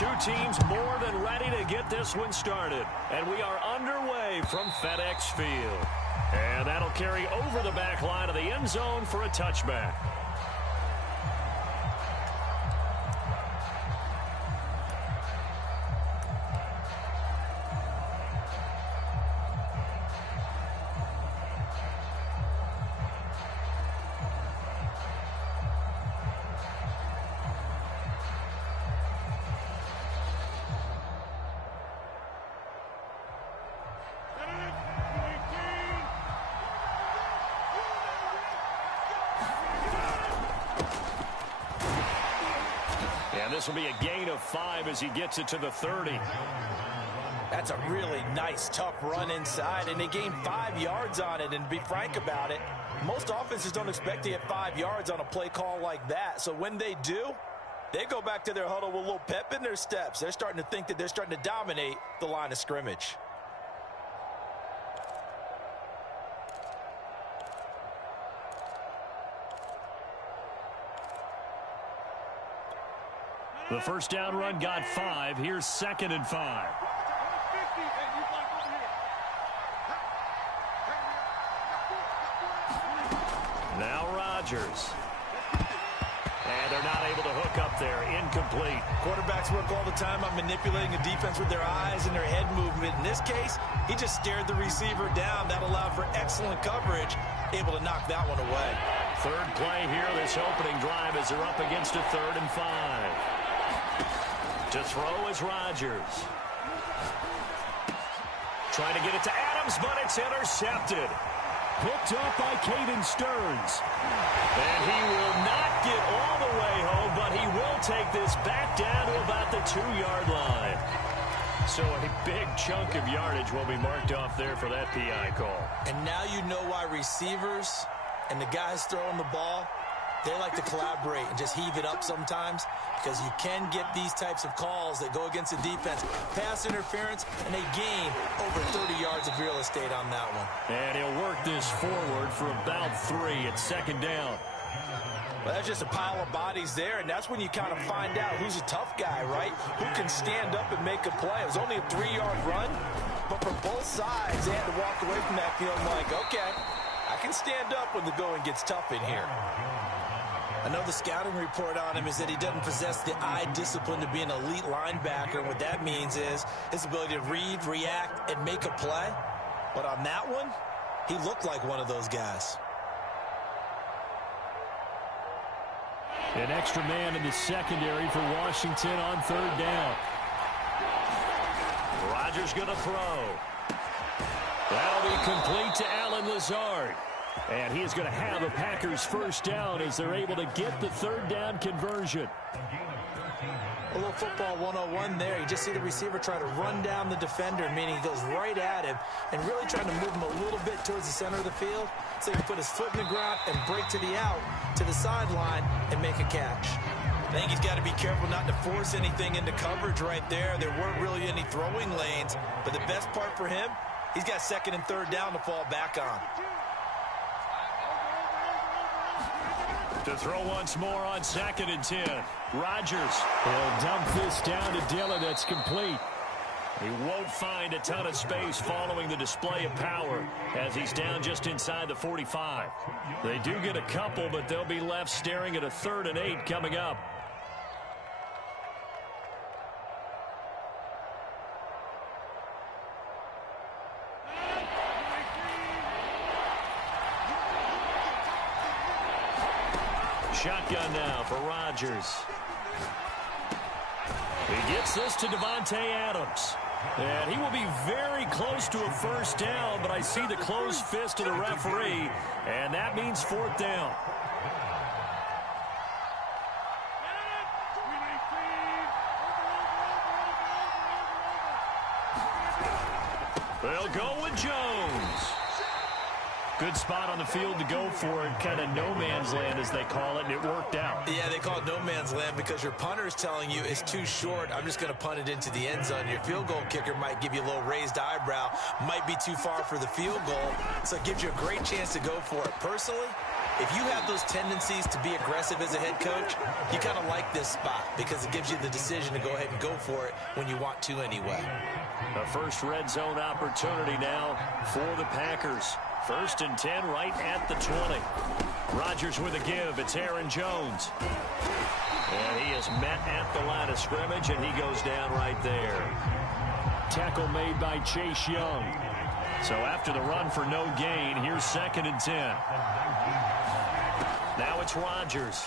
two teams more than ready to get this one started. And we are underway from FedEx Field. And that'll carry over the back line of the end zone for a touchback. This will be a gain of 5 as he gets it to the 30. That's a really nice, tough run inside, and they gained 5 yards on it. And to be frank about it, most offenses don't expect to get 5 yards on a play call like that. So when they do, they go back to their huddle with a little pep in their steps. They're starting to think that they're starting to dominate the line of scrimmage. The first down run got 5. Here's 2nd and 5. Now Rodgers. And they're not able to hook up there. Incomplete. Quarterbacks work all the time on manipulating a defense with their eyes and their head movement. In this case, he just stared the receiver down. That allowed for excellent coverage. Able to knock that one away. Third play here, this opening drive, as they're up against a 3rd and 5. To throw is Rodgers. Trying to get it to Adams, but it's intercepted. Picked up by Caden Stearns. And he will not get all the way home, but he will take this back down to about the 2-yard line. So a big chunk of yardage will be marked off there for that PI call. And now you know why receivers and the guys throwing the ball, they like to collaborate and just heave it up sometimes, because you can get these types of calls that go against the defense. Pass interference, and they gain over 30 yards of real estate on that one. And he'll work this forward for about 3 at 2nd down. Well, that's just a pile of bodies there, and that's when you kind of find out who's a tough guy, right? Who can stand up and make a play. It was only a 3-yard run, but for both sides, they had to walk away from that field like, okay, I can stand up when the going gets tough in here. Another scouting report on him is that he doesn't possess the eye discipline to be an elite linebacker. And what that means is his ability to read, react, and make a play. But on that one, he looked like one of those guys. An extra man in the secondary for Washington on 3rd down. Rodgers going to throw. That'll be complete to Allen Lazard. And he is going to have a Packers first down as they're able to get the 3rd down conversion. A little football 101 there. You just see the receiver try to run down the defender, meaning he goes right at him and really trying to move him a little bit towards the center of the field so he can put his foot in the ground and break to the out, to the sideline, and make a catch. I think he's got to be careful not to force anything into coverage right there. There weren't really any throwing lanes, but the best part for him, he's got 2nd and 3rd down to fall back on. To throw once more on 2nd and 10. Rodgers. He'll dump this down to Dillon. That's complete. He won't find a ton of space following the display of power as he's down just inside the 45. They do get a couple, but they'll be left staring at a 3rd and 8 coming up. Shotgun now for Rodgers. He gets this to Davante Adams. And he will be very close to a first down, but I see the closed fist of the referee, and that means 4th down. They'll go with Jones. Good spot on the field to go for it, kind of no man's land as they call it, and it worked out. Yeah, they call it no man's land because your punter is telling you it's too short. I'm just going to punt it into the end zone. Your field goal kicker might give you a little raised eyebrow, might be too far for the field goal, so it gives you a great chance to go for it. Personally, If you have those tendencies to be aggressive as a head coach, you kind of like this spot because it gives you the decision to go ahead and go for it when you want to anyway. The first red zone opportunity now for the Packers. 1st and 10 right at the 20. Rodgers with a give. It's Aaron Jones. And he is met at the line of scrimmage, and he goes down right there. Tackle made by Chase Young. So after the run for no gain, here's 2nd and 10. Now it's Rodgers.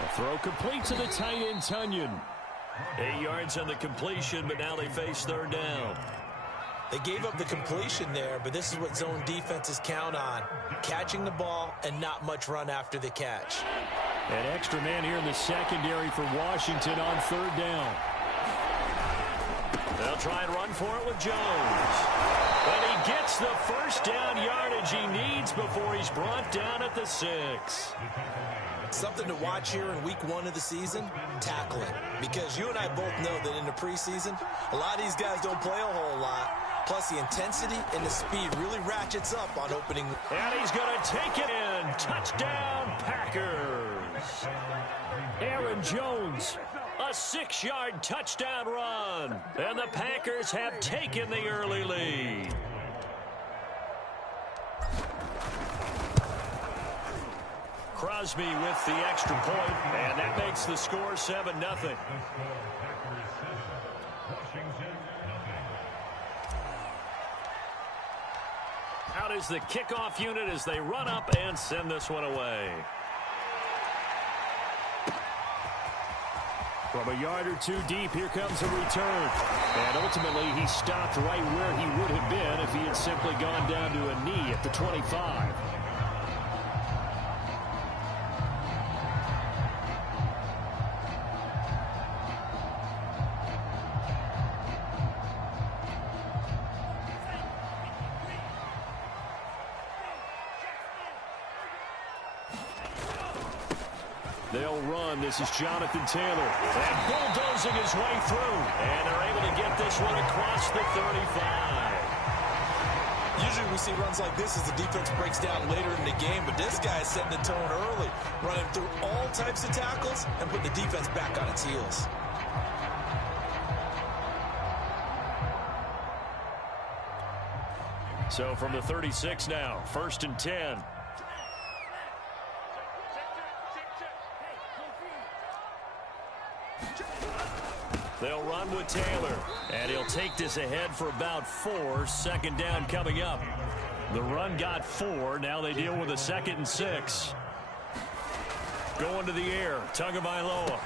The throw complete to the tight end, Tunyon. 8 yards on the completion, but now they face 3rd down. They gave up the completion there, but this is what zone defenses count on. Catching the ball and not much run after the catch. An extra man here in the secondary for Washington on 3rd down. They'll try and run for it with Jones. But he gets the first down yardage he needs before he's brought down at the 6. Something to watch here in week 1 of the season, tackling. Because you and I both know that in the preseason, a lot of these guys don't play a whole lot. Plus, the intensity and the speed really ratchets up on opening. And he's going to take it in. Touchdown, Packers. Aaron Jones, a 6-yard touchdown run. And the Packers have taken the early lead. Crosby with the extra point, and that makes the score 7-0. Out is the kickoff unit as they run up and send this one away. From a yard or two deep, here comes a return. And ultimately, he stopped right where he would have been if he had simply gone down to a knee at the 25. They'll run. This is Jonathan Taylor. And bulldozing his way through. And they're able to get this one across the 35. Usually we see runs like this as the defense breaks down later in the game, but this guy is setting the tone early, running through all types of tackles and putting the defense back on its heels. So from the 36 now, 1st and 10. They'll run with Taylor, and he'll take this ahead for about 4. 2nd down coming up. The run got 4. Now they deal with a 2nd and 6. Going to the air, Tagovailoa.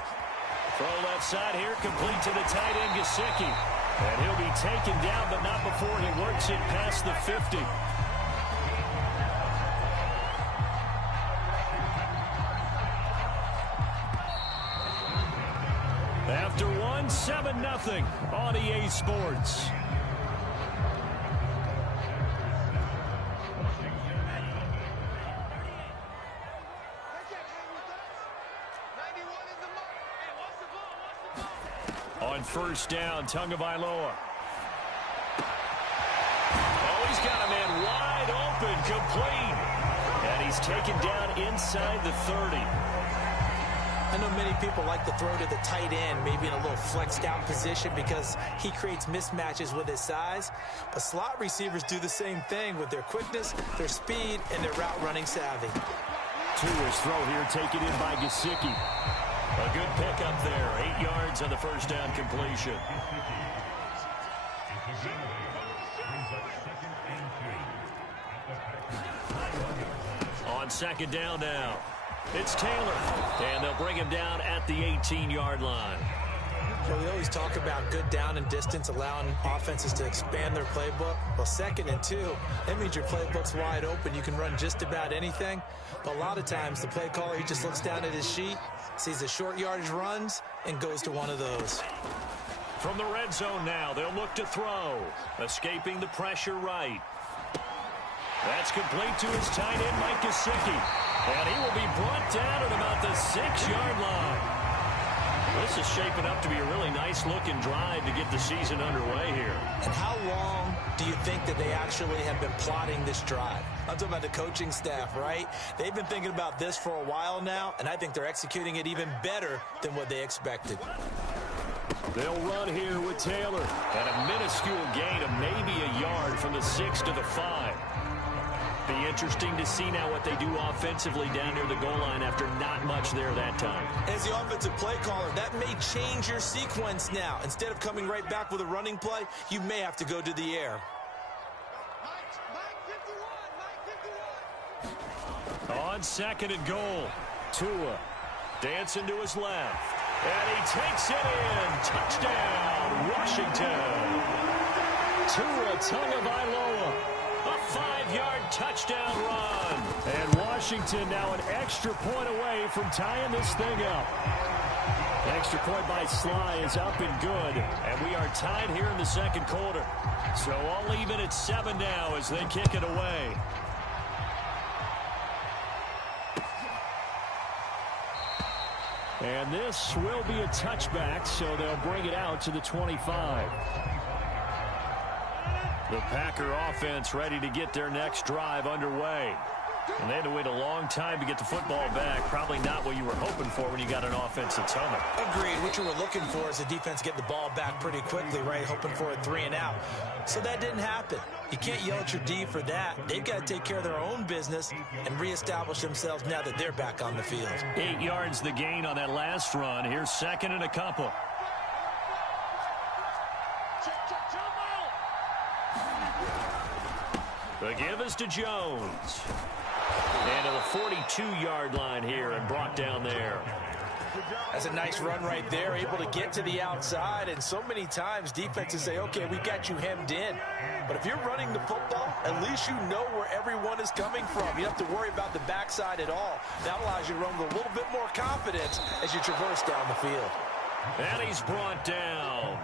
Throw left side here, complete to the tight end, Gesicki. And he'll be taken down, but not before he works it past the 50. After 7-0 on EA Sports. On 1st down, Tagovailoa. Oh, he's got a man wide open, complete. And he's taken down inside the 30. I know many people like to throw to the tight end, maybe in a little flexed out position because he creates mismatches with his size. But slot receivers do the same thing with their quickness, their speed, and their route running savvy. Tour's throw here taken in by Gesicki. A good pick up there. 8 yards on the 1st down completion. On 2nd down now. It's Taylor, and they'll bring him down at the 18-yard line. Well, we always talk about good down and distance, allowing offenses to expand their playbook. Well, 2nd and 2, that means your playbook's wide open. You can run just about anything. But a lot of times, the play caller, he just looks down at his sheet, sees the short yardage runs, and goes to one of those. From the red zone now, they'll look to throw. Escaping the pressure right. That's complete to his tight end, Mike Gesicki. And he will be brought down at about the 6-yard line. This is shaping up to be a really nice-looking drive to get the season underway here. And how long do you think that they actually have been plotting this drive? I'm talking about the coaching staff, right? They've been thinking about this for a while now, and I think they're executing it even better than what they expected. They'll run here with Taylor. And a minuscule gain of maybe a yard from the 6 to the 5. Be interesting to see now what they do offensively down near the goal line after not much there that time. As the offensive play caller, that may change your sequence now. Instead of coming right back with a running play, you may have to go to the air. On 2nd and goal, Tua dancing to his left. And he takes it in. Touchdown, Washington. Tua Tagovailoa. A 5-yard touchdown run. And Washington now an extra point away from tying this thing up. Extra point by Sly is up and good. And we are tied here in the 2nd quarter. So I'll leave it at 7 now as they kick it away. And this will be a touchback, so they'll bring it out to the 25. The Packer offense ready to get their next drive underway. And they had to wait a long time to get the football back. Probably not what you were hoping for when you got an offense that's humming. Agreed. What you were looking for is the defense getting the ball back pretty quickly, right? Hoping for a 3 and out. So that didn't happen. You can't yell at your D for that. They've got to take care of their own business and reestablish themselves now that they're back on the field. 8 yards the gain on that last run. Here's 2nd and a couple. The give is to Jones. And to the 42-yard line here and brought down there. That's a nice run right there, able to get to the outside. And so many times defenses say, okay, we got you hemmed in. But if you're running the football, at least you know where everyone is coming from. You don't have to worry about the backside at all. That allows you to run with a little bit more confidence as you traverse down the field. And he's brought down.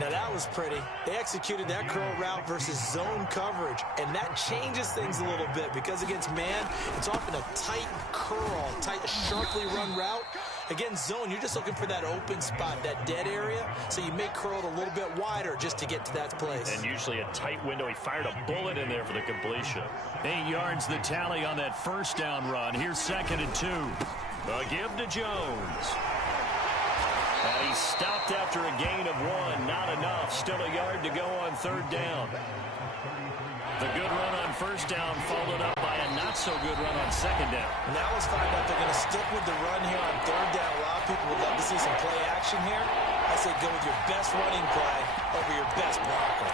Now that was pretty. They executed that curl route versus zone coverage, and that changes things a little bit because against man, it's often a tight curl, tight, sharply run route. Against zone, you're just looking for that open spot, that dead area, so you may curl it a little bit wider just to get to that place. And usually a tight window. He fired a bullet in there for the completion. 8 yards the tally on that first down run. Here's 2nd and 2. The give to Jones. And he stopped after a gain of 1. Not enough. Still a yard to go on 3rd down. The good run on 1st down followed up by a not-so-good run on 2nd down. Now let's find out they're going to stick with the run here on 3rd down. A lot of people would love to see some play action here. I say go with your best running play over your best blocker.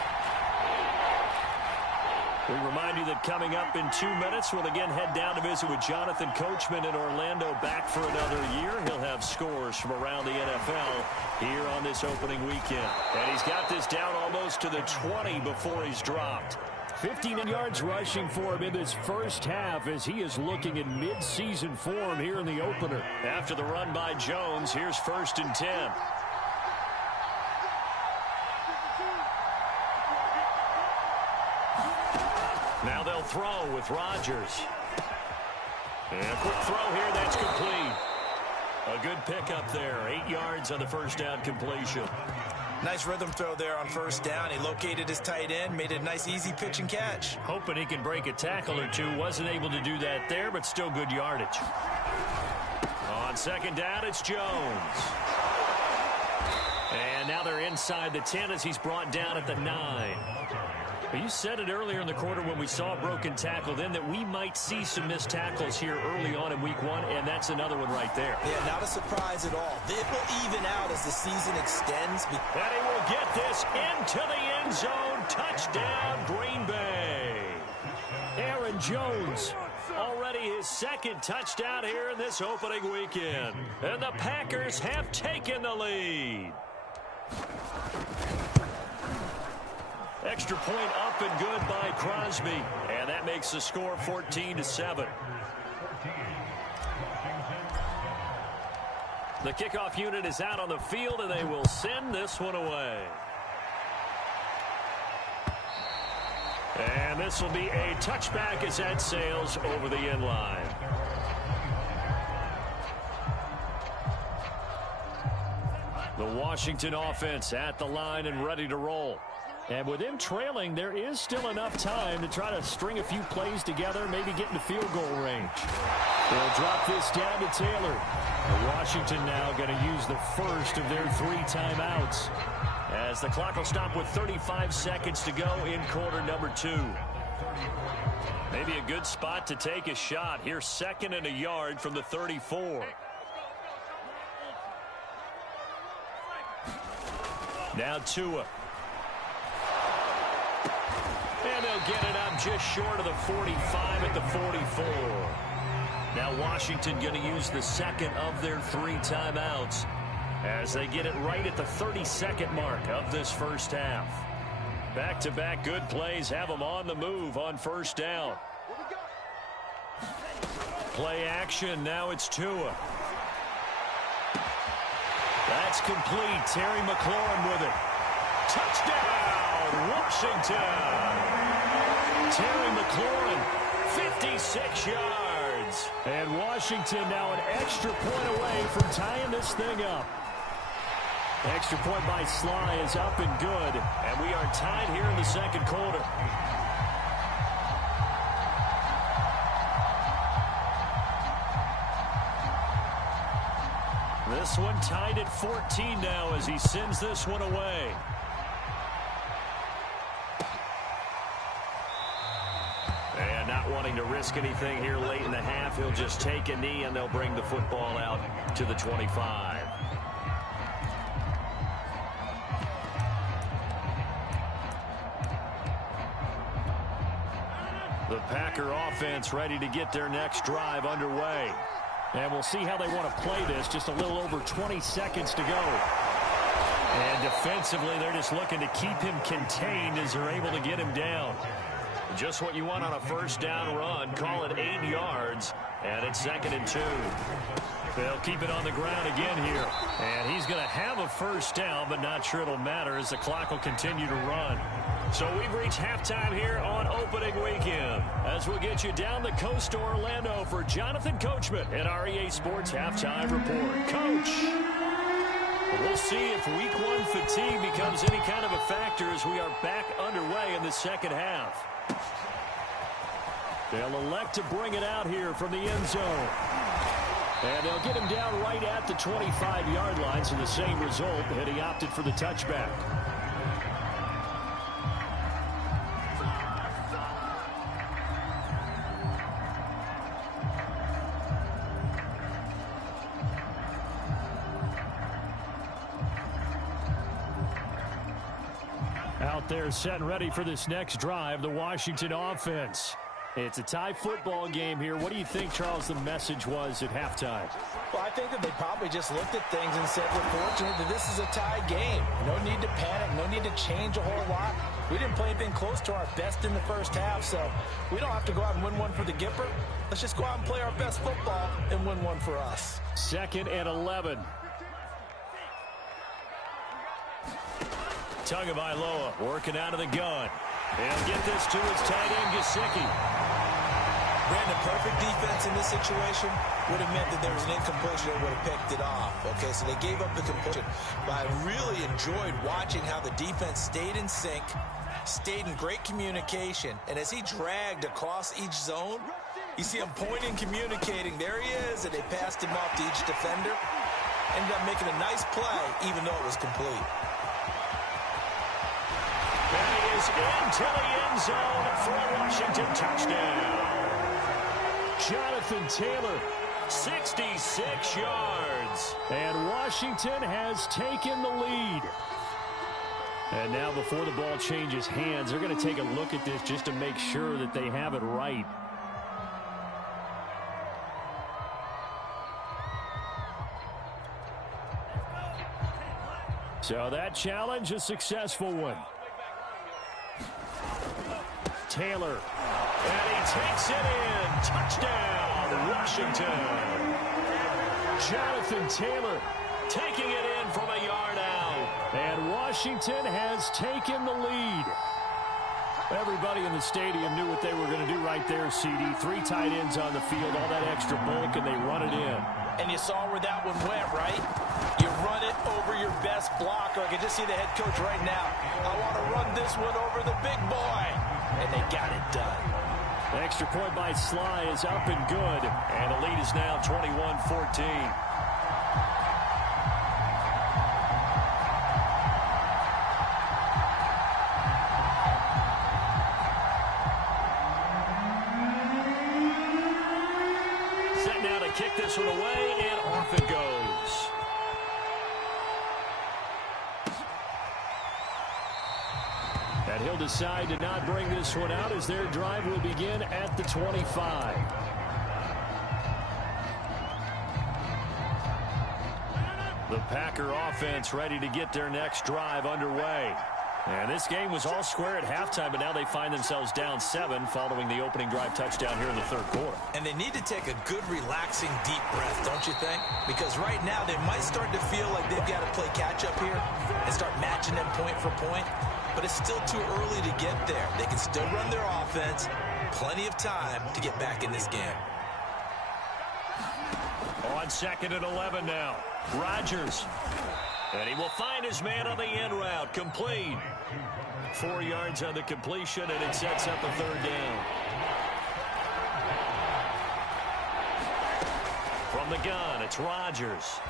We remind you that coming up in 2 minutes, we'll again head down to visit with Jonathan Coachman in Orlando, back for another year. He'll have scores from around the NFL here on this opening weekend. And he's got this down almost to the 20 before he's dropped. 59 yards rushing for him in this first half as he is looking in mid-season form here in the opener. After the run by Jones, here's 1st and 10. Now they'll throw with Rodgers. And a quick throw here, that's complete. A good pickup there. 8 yards on the first down completion. Nice rhythm throw there on 1st down. He located his tight end, made it a nice, easy pitch and catch. Hoping he can break a tackle or two. Wasn't able to do that there, but still good yardage. On 2nd down, it's Jones. And now they're inside the 10 as he's brought down at the 9. You said it earlier in the quarter when we saw a broken tackle then that we might see some missed tackles here early on in week 1, and that's another one right there. Yeah, not a surprise at all. It will even out as the season extends. And he will get this into the end zone. Touchdown, Green Bay. Aaron Jones, already his 2nd touchdown here in this opening weekend. And the Packers have taken the lead. Extra point up and good by Crosby. And that makes the score 14-7. The kickoff unit is out on the field, and they will send this one away. And this will be a touchback as that sails over the end line. The Washington offense at the line and ready to roll. And with him trailing, there is still enough time to try to string a few plays together, maybe get into field goal range. They'll drop this down to Taylor. And Washington now going to use the first of their 3 timeouts, as the clock will stop with 35 seconds to go in quarter number 2. Maybe a good spot to take a shot. Here, 2nd and a yard from the 34. Now Tua. And they'll get it up just short of the 45 at the 44. Now Washington going to use the 2nd of their 3 timeouts, as they get it right at the 32nd mark of this first half. Back-to-back good plays have them on the move on first down. Play action. Now it's Tua. That's complete. Terry McLaurin with it. Touchdown, Washington. Terry McLaurin, 56 yards. And Washington now an extra point away from tying this thing up. Extra point by Sly is up and good, and we are tied here in the 2nd quarter. This one tied at 14 now as he sends this one away. And not wanting to risk anything here late in the half, he'll just take a knee and they'll bring the football out to the 25. The Packer offense ready to get their next drive underway. And we'll see how they want to play this. Just a little over 20 seconds to go. And defensively, they're just looking to keep him contained as they're able to get him down. Just what you want on a first down run. Call it 8 yards. And it's 2nd and 2. They'll keep it on the ground again here. And he's going to have a first down, but not sure it'll matter as the clock will continue to run. So we've reached halftime here on opening weekend, as we'll get you down the coast to Orlando for Jonathan Coachman at our EA Sports Halftime Report. Coach, we'll see if Week 1 fatigue becomes any kind of a factor as we are back underway in the 2nd half. They'll elect to bring it out here from the end zone. And they'll get him down right at the 25-yard line, so the same result, and he opted for the touchback. Out there set and ready for this next drive, the Washington offense. It's a tie football game here. What do you think, Charles, the message was at halftime? Well, I think that they probably just looked at things and said, we're fortunate that this is a tie game. No need to panic, no need to change a whole lot. We didn't play anything close to our best in the first half, so we don't have to go out and win one for the Gipper. Let's just go out and play our best football and win one for us. 2nd and 11. Tagovailoa working out of the gun. He'll get this to his tight end, Gesicki. Brandon, perfect defense in this situation would have meant that there was an incompletion that would have picked it off. Okay, so they gave up the completion. But I really enjoyed watching how the defense stayed in sync, stayed in great communication. And as he dragged across each zone, you see him pointing, communicating. There he is, and they passed him off to each defender. Ended up making a nice play, even though it was complete. And he is into the end zone for a Washington touchdown. Jonathan Taylor, 66 yards. And Washington has taken the lead. And now before the ball changes hands, they're going to take a look at this just to make sure that they have it right. So that challenge, a successful one. Taylor, and he takes it in. Touchdown, Washington. Jonathan Taylor taking it in from a yard out. And Washington has taken the lead. Everybody in the stadium knew what they were going to do right there, CD. 3 tight ends on the field, all that extra bulk, and they run it in. And you saw where that one went, right? You run it over your best blocker can just see the head coach right now. I want to run this one over the big boy. And they got it done. The extra point by Sly is up and good. And the lead is now 21-14. Kick this one away, and off it goes. And he'll decide to not bring this one out as their drive will begin at the 25. The Packer offense ready to get their next drive underway. And this game was all square at halftime, but now they find themselves down 7 following the opening drive touchdown here in the third quarter. And they need to take a good, relaxing, deep breath, don't you think? Because right now they might start to feel like they've got to play catch-up here and start matching them point for point. But it's still too early to get there. They can still run their offense. Plenty of time to get back in this game. On 2nd and 11 now. Rodgers. And he will find his man on the end route. Complete. 4 yards on the completion, and it sets up a third down. From the gun, it's Rodgers.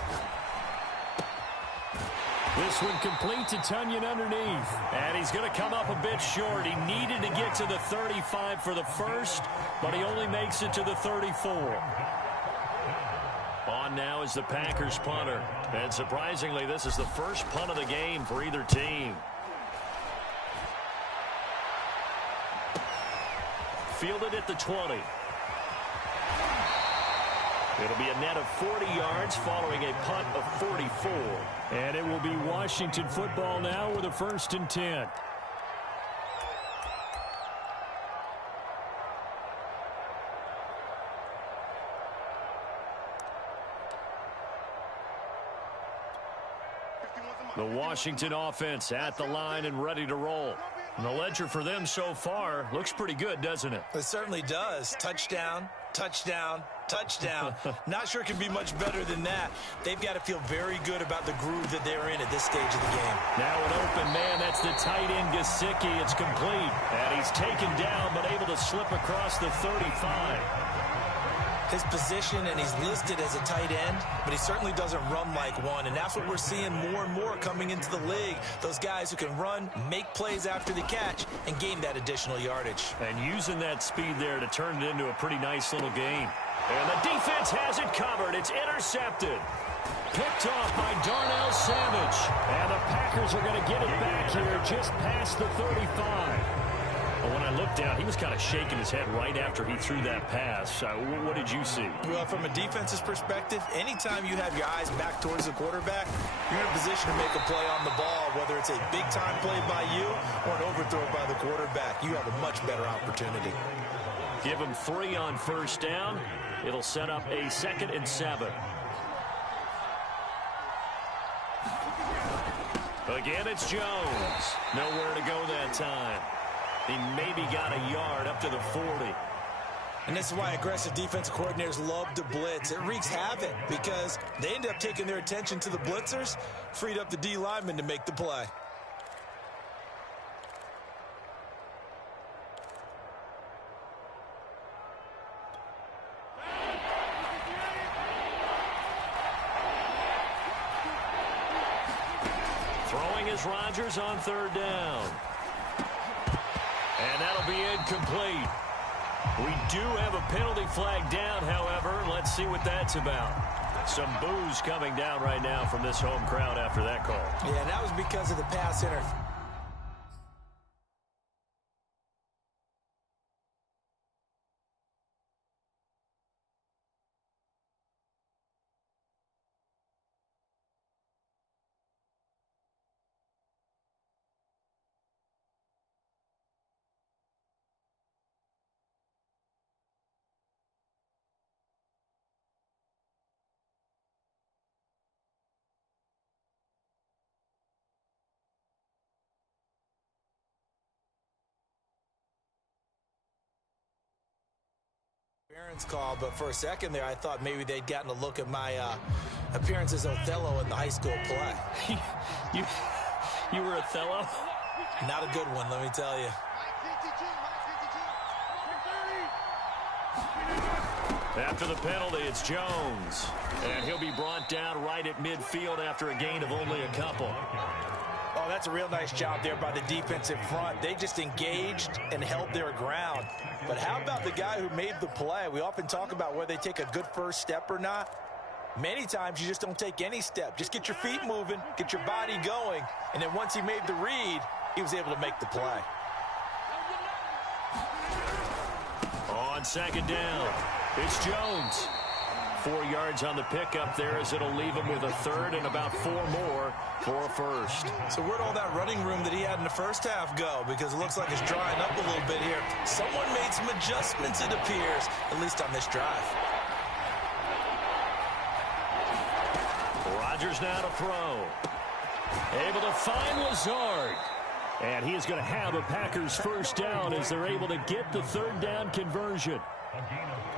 This one complete to Tunyon underneath. And he's going to come up a bit short. He needed to get to the 35 for the first, but he only makes it to the 34. On now is the Packers punter. And surprisingly, this is the first punt of the game for either team. Fielded at the 20. It'll be a net of 40 yards following a punt of 44. And it will be Washington football now with a 1st and 10. The Washington offense at the line and ready to roll. And the ledger for them so far looks pretty good, doesn't it? It certainly does. Touchdown, touchdown, touchdown. Not sure it can be much better than that. They've got to feel very good about the groove that they're in at this stage of the game. Now an open man. That's the tight end, Gesicki. It's complete. And he's taken down, but able to slip across the 35. His position, and he's listed as a tight end, but he certainly doesn't run like one, and that's what we're seeing more and more coming into the league. Those guys who can run, make plays after the catch, and gain that additional yardage. And using that speed there to turn it into a pretty nice little game. And the defense has it covered. It's intercepted. Picked off by Darnell Savage. And the Packers are going to get it back here just past the 35. When I looked down, he was kind of shaking his head right after he threw that pass. What did you see? Well, from a defense's perspective, anytime you have your eyes back towards the quarterback, you're in a position to make a play on the ball, whether it's a big-time play by you or an overthrow by the quarterback. You have a much better opportunity. Give him 3 on 1st down. It'll set up a 2nd and 7. Again, it's Jones. Nowhere to go that time. He maybe got a yard up to the 40. And this is why aggressive defensive coordinators love to blitz. It wreaks havoc because they end up taking their attention to the blitzers, freed up the D lineman to make the play. Throwing is Rodgers on 3rd down. And that'll be incomplete. We do have a penalty flag down, however. Let's see what that's about. Some boos coming down right now from this home crowd after that call. Yeah, and that was because of the pass interference. Appearance call, but for a second there, I thought maybe they'd gotten a look at my appearance as Othello in the high school play. You were Othello? Not a good one, let me tell you. After the penalty, it's Jones. And he'll be brought down right at midfield after a gain of only a couple. Oh, that's a real nice job there by the defensive front. They just engaged and held their ground. But how about the guy who made the play? We often talk about whether they take a good first step or not. Many times you just don't take any step. Just get your feet moving, get your body going, and then once he made the read, he was able to make the play. On second down, it's Jones. 4 yards on the pickup there as it'll leave him with a third and about 4 more for a first. So where'd all that running room that he had in the first half go? Because it looks like it's drying up a little bit here. Someone made some adjustments, it appears, at least on this drive. Rodgers now to throw. Able to find Lazard. And he is going to have a Packers first down as they're able to get the third down conversion.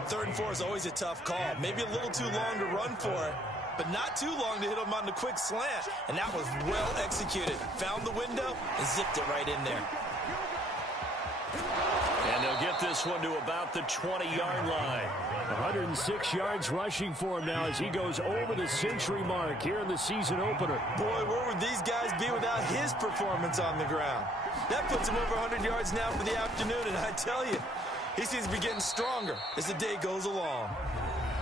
3rd and 4 is always a tough call. Maybe a little too long to run for it, but not too long to hit him on the quick slant. And that was well executed. Found the window and zipped it right in there. And they'll get this one to about the 20-yard line. 106 yards rushing for him now as he goes over the century mark here in the season opener. Boy, where would these guys be without his performance on the ground? That puts him over 100 yards now for the afternoon, and I tell you, he seems to be getting stronger as the day goes along.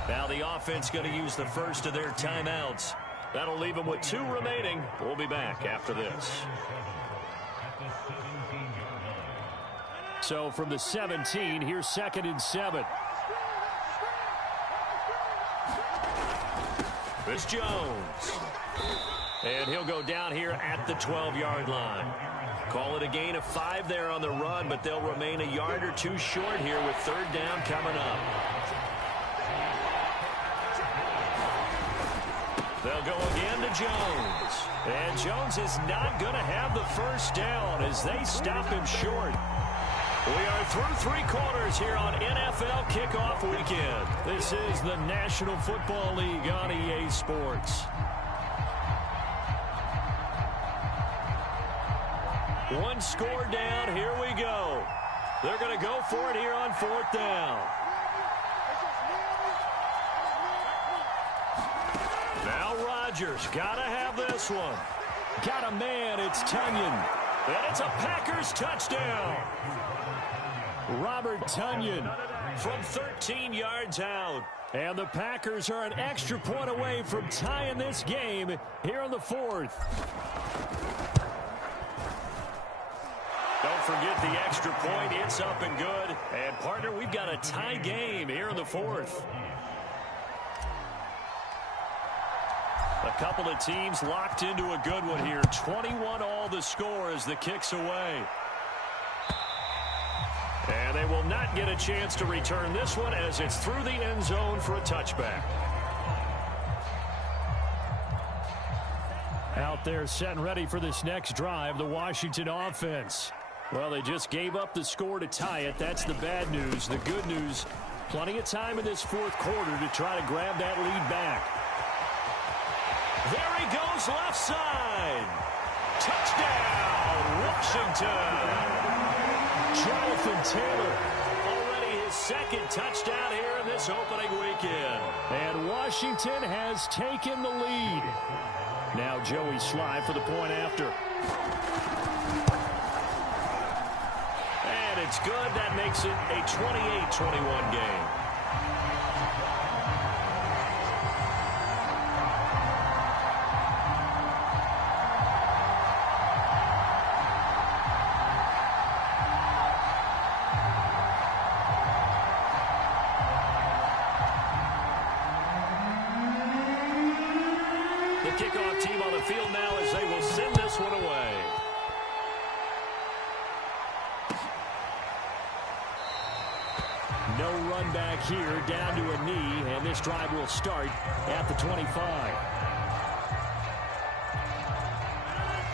Now the offense going to use the first of their timeouts. That'll leave them with 2 remaining. We'll be back after this. So from the 17, here's 2nd and 7. It's Jones. And he'll go down here at the 12-yard line. Call it a gain of 5 there on the run, but they'll remain a yard or 2 short here with 3rd down coming up. They'll go again to Jones. And Jones is not going to have the first down as they stop him short. We are through 3 quarters here on NFL Kickoff Weekend. This is the National Football League on EA Sports. One score down. Here we go. They're going to go for it here on 4th down. Now Rodgers got to have this one. Got a man. It's Tonyan. And it's a Packers touchdown. Robert Tonyan from 13 yards out. And the Packers are an extra point away from tying this game here in the 4th. Don't forget the extra point. It's up and good. And, partner, we've got a tie game here in the 4th. A couple of teams locked into a good one here. 21 all the score as the kick's away. And they will not get a chance to return this one as it's through the end zone for a touchback. Out there set and ready for this next drive, the Washington offense. Well, they just gave up the score to tie it. That's the bad news. The good news, plenty of time in this 4th quarter to try to grab that lead back. There he goes, left side. Touchdown, Washington. Jonathan Taylor, already his 2nd touchdown here in this opening weekend. And Washington has taken the lead. Now Joey Sly for the point after. And it's good. That makes it a 28-21 game. Kickoff team on the field now as they will send this one away. No run back here, down to a knee, and this drive will start at the 25.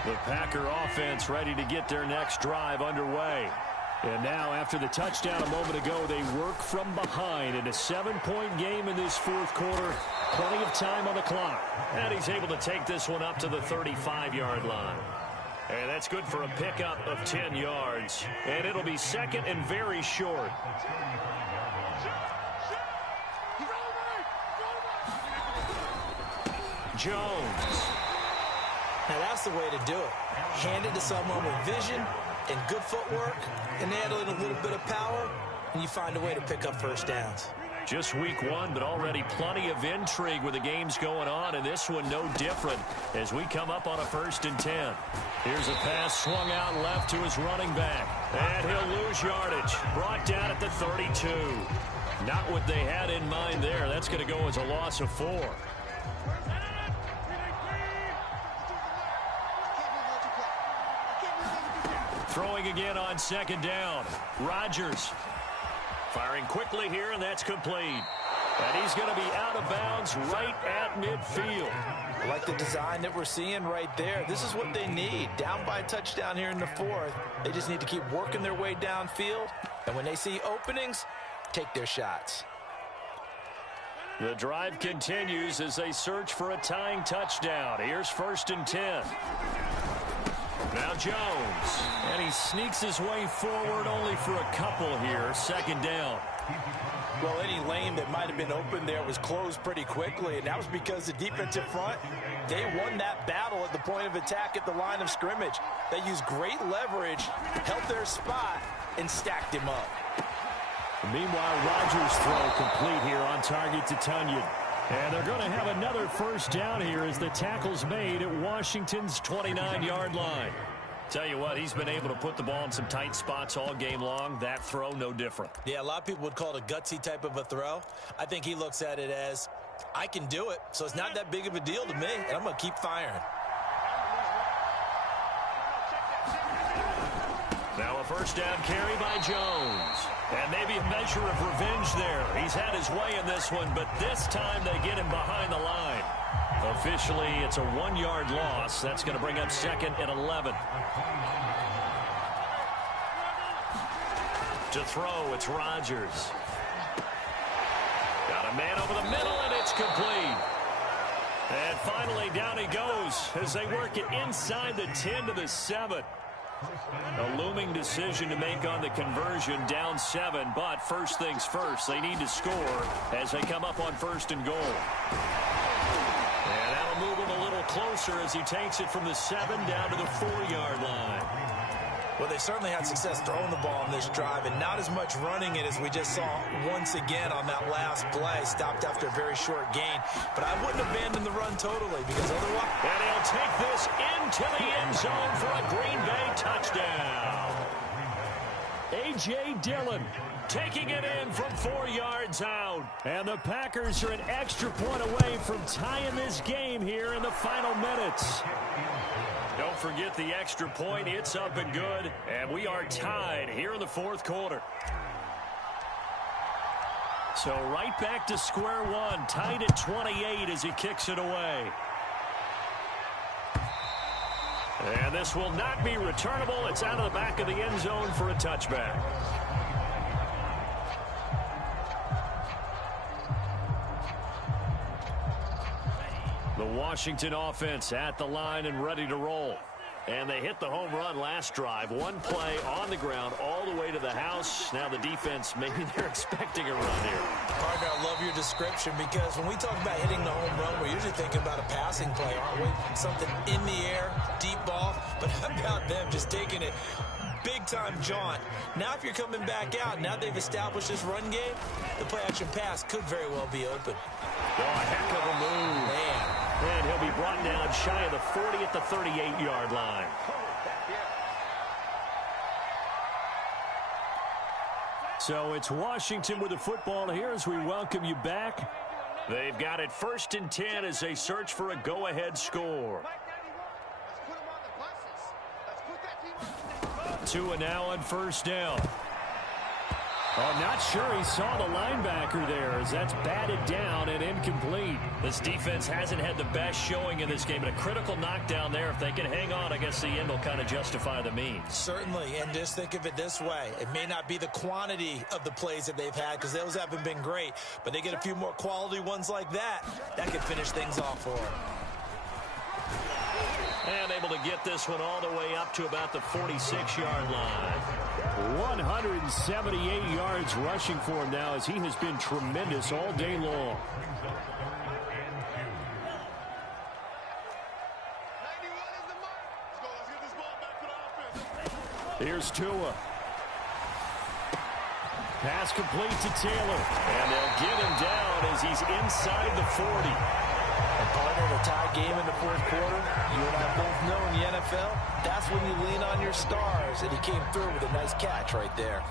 The Packer offense ready to get their next drive underway. And now, after the touchdown a moment ago, they work from behind in a 7-point game in this 4th quarter. Plenty of time on the clock. And he's able to take this one up to the 35-yard line. And that's good for a pickup of 10 yards. And it'll be second and very short. Jones. Now that's the way to do it. Hand it to someone with vision and good footwork, and add in a little bit of power, and you find a way to pick up first downs. Just week one, but already plenty of intrigue with the games going on, and this one no different as we come up on a 1st and 10. Here's a pass swung out left to his running back, and he'll lose yardage. Brought down at the 32. Not what they had in mind there. That's going to go as a loss of 4. Throwing again on 2nd down. Rodgers firing quickly here, and that's complete. And he's going to be out of bounds right at midfield. I like the design that we're seeing right there. This is what they need. Down by a touchdown here in the 4th. They just need to keep working their way downfield. And when they see openings, take their shots. The drive continues as they search for a tying touchdown. Here's 1st and 10. Now Jones, and he sneaks his way forward only for a couple here. 2nd down. Well, any lane that might have been open there was closed pretty quickly, and that was because the defensive front, they won that battle at the point of attack at the line of scrimmage. They used great leverage, held their spot, and stacked him up. Meanwhile, Rodgers' throw complete here on target to Tunyon. And they're going to have another 1st down here as the tackle's made at Washington's 29-yard line. Tell you what, he's been able to put the ball in some tight spots all game long. That throw, no different. Yeah, a lot of people would call it a gutsy type of a throw. I think he looks at it as, I can do it, so it's not that big of a deal to me, and I'm going to keep firing. Now a 1st down carry by Jones. And maybe a measure of revenge there. He's had his way in this one, but this time they get him behind the line. Officially, it's a 1-yard loss. That's going to bring up 2nd and 11. To throw, it's Rodgers. Got a man over the middle, and it's complete. And finally, down he goes as they work it inside the 10 to the 7. A looming decision to make on the conversion, down 7, but first things first, they need to score as they come up on 1st and goal. And that'll move him a little closer as he takes it from the 7 down to the 4-yard line. Well, they certainly had success throwing the ball on this drive and not as much running it as we just saw once again on that last play. Stopped after a very short gain. But I wouldn't abandon the run totally because otherwise... And he'll take this into the end zone for a Green Bay touchdown. A.J. Dillon taking it in from 4 yards out. And the Packers are an extra point away from tying this game here in the final minutes. Don't forget the extra point. It's up and good. And we are tied here in the 4th quarter. So right back to square one. Tied at 28 as he kicks it away. And this will not be returnable. It's out of the back of the end zone for a touchback. The Washington offense at the line and ready to roll. And they hit the home run last drive. One play on the ground all the way to the house. Now the defense, maybe they're expecting a run here. Partner, I love your description because when we talk about hitting the home run, we're usually thinking about a passing play, aren't we? Something in the air, deep ball. But how about them just taking it big-time jaunt? Now if you're coming back out, now they've established this run game, the play-action pass could very well be open. Oh, a heck of a move. Man. And he'll be brought down shy of the 40 at the 38-yard line. So it's Washington with the football here as we welcome you back. They've got it 1st and 10 as they search for a go-ahead score. Tua now on 1st down. Oh, not sure he saw the linebacker there as that's batted down and incomplete. This defense hasn't had the best showing in this game, but a critical knockdown there. If they can hang on, I guess the end will kind of justify the means. Certainly, and just think of it this way. It may not be the quantity of the plays that they've had because those haven't been great, but they get a few more quality ones like that. That could finish things off for them. And able to get this one all the way up to about the 46-yard line. 178 yards rushing for him now as he has been tremendous all day long. Here's Tua. Pass complete to Taylor. And they'll get him down as he's inside the 40. A partner in a tie game in the fourth quarter, you and I both know in the NFL, that's when you lean on your stars, and he came through with a nice catch right there.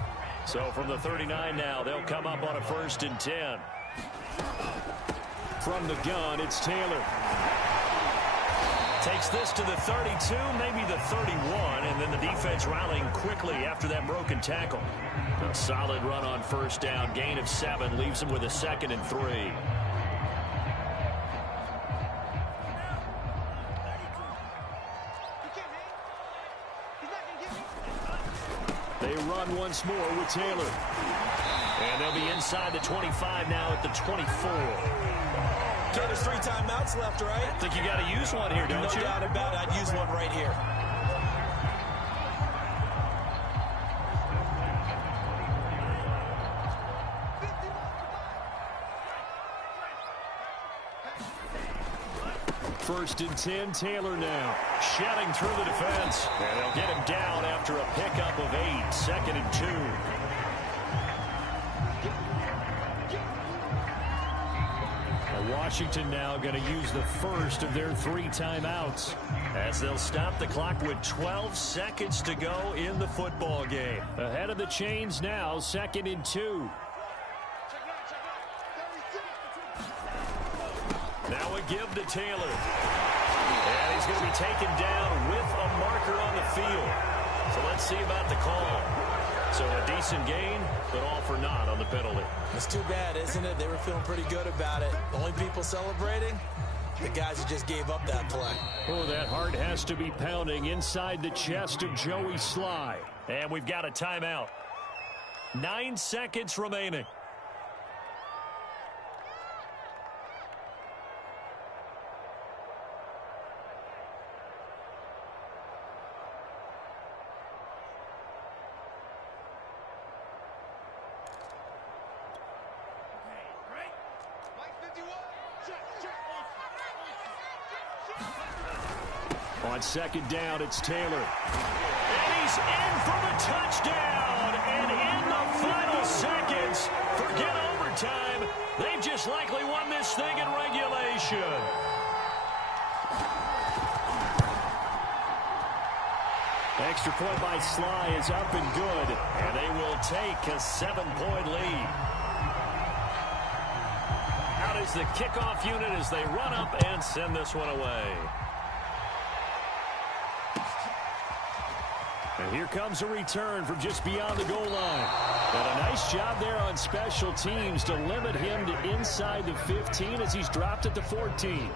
So from the 39 now, they'll come up on a 1st and 10. From the gun, it's Taylor. Takes this to the 32, maybe the 31, and then the defense rallying quickly after that broken tackle. A solid run on 1st down, gain of 7, leaves him with a 2nd and 3. They run once more with Taylor. And they'll be inside the 25 now at the 24. Okay, there's 3 timeouts left, right? I think you got to use one here, don't you? No doubt about it. I'd use one right here. First and 10, Taylor now. Shedding through the defense. And they'll get him down after a pickup of 8. 2nd and 2. Washington now going to use the first of their 3 timeouts as they'll stop the clock with 12 seconds to go in the football game. Ahead of the chains now, 2nd and 2. Now a give to Taylor. And he's going to be taken down with a marker on the field. So let's see about the call. So a decent gain, but all for naught on the penalty. It's too bad, isn't it? They were feeling pretty good about it. The only people celebrating, the guys who just gave up that play. Oh, that heart has to be pounding inside the chest of Joey Sly. And we've got a timeout. 9 seconds remaining. On 2nd down, it's Taylor. And he's in for the touchdown. And in the final seconds, forget overtime. They've just likely won this thing in regulation. Extra point by Sly is up and good. And they will take a 7-point lead. Out is the kickoff unit as they run up and send this one away. And here comes a return from just beyond the goal line. And a nice job there on special teams to limit him to inside the 15 as he's dropped at the 14.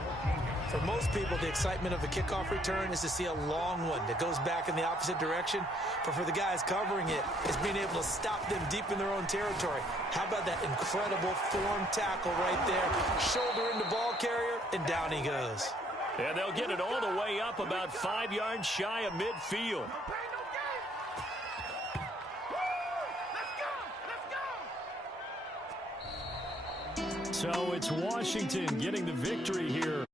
For most people, the excitement of a kickoff return is to see a long one that goes back in the opposite direction. But for the guys covering it, it's being able to stop them deep in their own territory. How about that incredible form tackle right there? Shoulder into ball carrier, and down he goes. And they'll get it all the way up about 5 yards shy of midfield. So it's Washington getting the victory here.